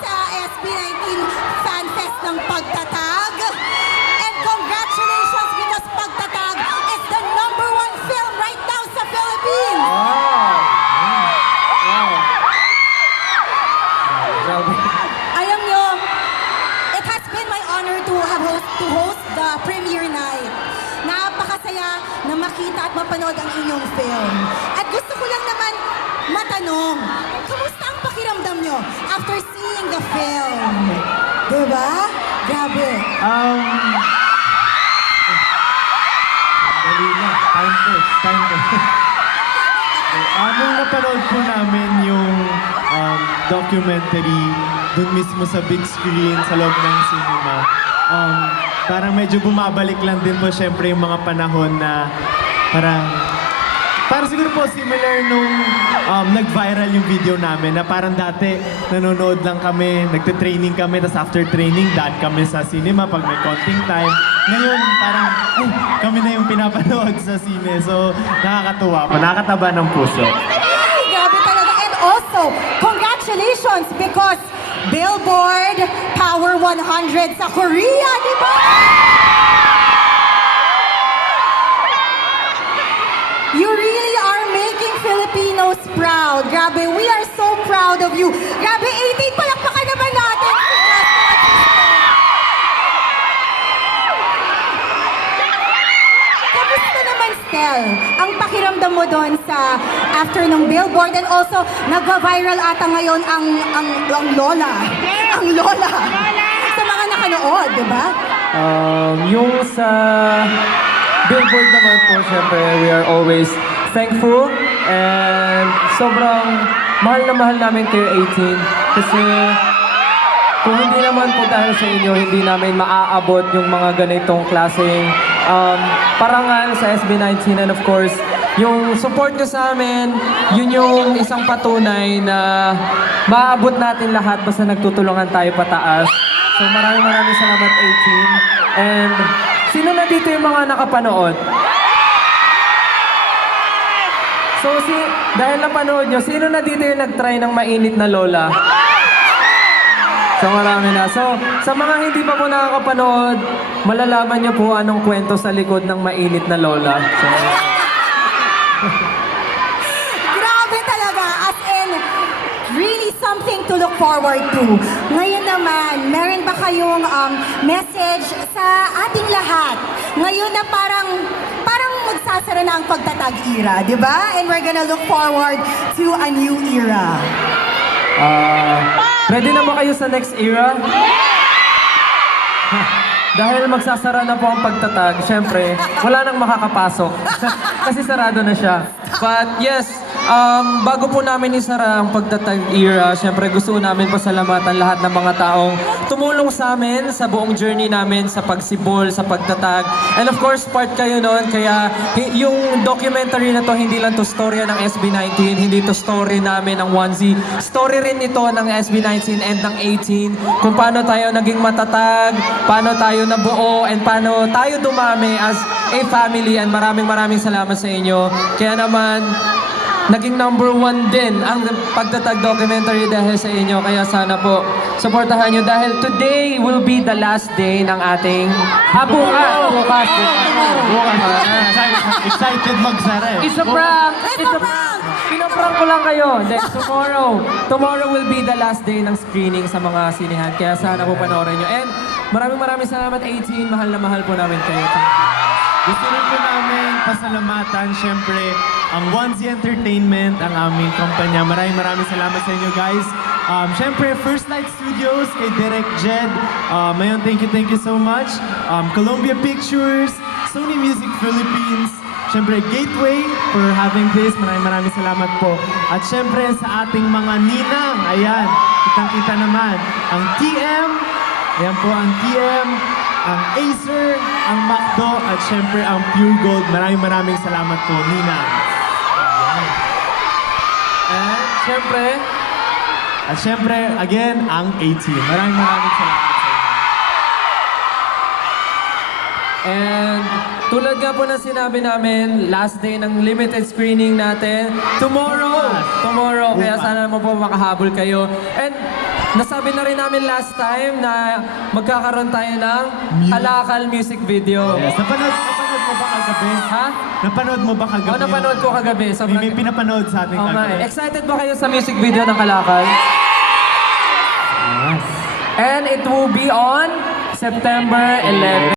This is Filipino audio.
sa SB19 Fan Fest ng Pagtatag. And congratulations because Pagtatag is the #1 film right now sa Philippines. Alam nyo, it has been my honor to host the premiere night. Napakasaya na makita at mapanood ang inyong film. At gusto ko lang naman matanong, kamusta ang pakiramdam nyo after seeing the film? Diba? Grabe. Dali na. Time first. Nung napanood po namin yung documentary dun mismo sa big screen sa loob ng cinema, parang medyo bumabalik lang din po syempre yung mga panahon na parang siguro po similar nung nag-viral yung video namin na parang dati nanonood lang kami, nagte-training kami, tapos after training, daan kami sa cinema pag may konting time. Ngayon, parang kami na yung pinapanood sa sine. So, nakakatuwa po, nakakataba ng puso. Ay, grabe talaga. And also, congratulations because Billboard Power 100 sa Korea, di ba? You really are making Filipinos proud. Grabe, we are so proud of you. Grabe, 18 palakpakan naman natin. Kamusta naman, Stel? Ang pakiramdam mo doon sa after ng Billboard and also nagva-viral ata ngayon ang Lola. Ang Lola. Sa mga nakanood, di ba? Yung sa Billboard naman po, syempre, we are always thankful and sobrang mahal na mahal namin kayo 18 kasi kung hindi naman po dahil sa inyo, hindi namin maaabot yung mga ganitong klaseng parangal sa SB19 and of course, yung support nyo sa amin, yun yung isang patunay na maaabot natin lahat basta nagtutulungan tayo pataas. So maraming salamat 18 and sino na dito yung mga nakapanood? So, dahil napanood nyo, sino na dito yung nag-try ng mainit na lola? So, marami na. So, sa mga hindi pa po nakakapanood, malalaman nyo po anong kwento sa likod ng mainit na lola. So, Grabe talaga. As in, really something to look forward to. Ngayon naman, meron ba kayong message sa ating lahat? Ngayon na parang magsasara na ang Pagtatag era, di ba? And we're gonna look forward to a new era. ready na ba kayo sa next era? Dahil magsasara na po ang Pagtatag, syempre, wala nang makakapasok. Kasi sarado na siya. But yes, bago po namin isara ang Pagtatag era, syempre gusto namin pasalamatan lahat ng mga taong tumulong sa amin sa buong journey namin sa pagsibol, sa Pagtatag. And of course, part kayo noon. Kaya yung documentary na to, hindi lang to storya ng SB19, hindi to story namin ng 1Z. Story rin ito ng SB19 and ng 18 kung paano tayo naging matatag, paano tayo nabuo, and paano tayo dumami as a family. And maraming salamat sa inyo. Kaya naman, naging #1 din ang Pagtatag documentary dahil sa inyo. Kaya sana po, supportahan nyo dahil today will be the last day ng ating bukas. Excited magsara eh. It's a prank! Pinaprank ko lang kayo. Then tomorrow will be the last day ng screening sa mga sinihan. Kaya sana po panoorin nyo. And maraming salamat 18. Mahal na mahal po namin kayo. Gusto rin po namin pasalamatan, syempre, ang 1Z Entertainment, ang aming kumpanya. Maraming salamat sa inyo, guys. Syempre, First Light Studios, kay Direk Jed. Mayon, thank you so much. Columbia Pictures, Sony Music Philippines, syempre, Gateway for having this. Maraming salamat po. At syempre, sa ating mga ninang, ayan, kitang-kita naman, ang TM, ayan po ang TM, ang Acer, ang Macdo, at syempre ang Pure Gold. Maraming salamat po, Nina. At syempre, again, ang 18. Maraming salamat sa inyo. And tulad nga po na sinabi namin, last day ng limited screening natin, tomorrow. Kaya sana mo po makahabol kayo. And nasabi na rin namin last time na magkakaroon tayo ng Kalakal music video. Yes, napanood mo ba kagabi? Ha? Napanood mo ba kagabi? Oo, napanood ko kagabi. Sobrang... May pinapanood sa atin Oo nga kagabi. eh. Excited ba kayo sa music video ng Kalakal? Yes. And it will be on September 11.